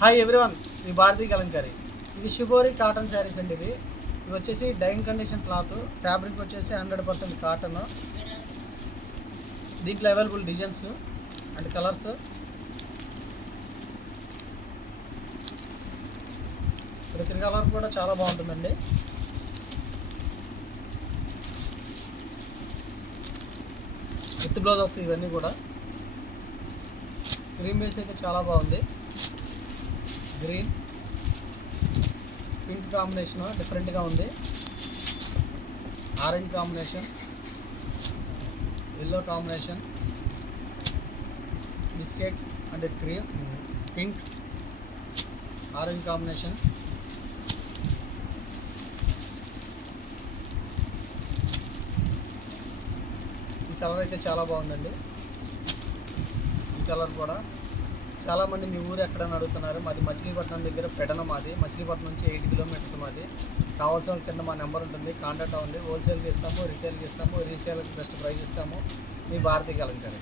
Hi everyone, మీ భారతీ కలంకారీ. ఇవి shibori cotton saris అండి. ఇవి వచ్చేసి డైయింగ్ కండిషన్ క్లాత్. ఫ్యాబ్రిక్ వచ్చేసి 100% కాటన్. దీంట్లో అవైలబుల్ డిజైన్స్ అండ్ కలర్స్. ప్రతి కలర్ కూడా చాలా బాగుంటుందండి. విత్ బ్లౌజ్ వస్తాయి ఇవన్నీ కూడా. క్రీమ్ బేస్ అయితే చాలా బాగుంది. గ్రీన్ పింక్ కాంబినేషన్ డిఫరెంట్గా ఉంది. Orange combination, yellow combination, biscuit and cream, pink, orange combination. ఈ కలర్ అయితే చాలా బాగుందండి. ఈ కలర్ కూడా చాలామంది మీ ఊరు ఎక్కడని అడుగుతున్నారు. మాది మచిలీపట్నం దగ్గర పెడన. మాది మచిలీపట్నం నుంచి 8 కిలోమీటర్స్. మాది కావాల్సిన కింద మా నెంబర్ ఉంటుంది, కాంటాక్ట్ అవ్వండి. హోల్సేల్కి ఇస్తాము, రిటైల్కి ఇస్తాము, రీసేల్కి బెస్ట్ ప్రైస్ ఇస్తాము. మీ భారతీ కలంకారీ.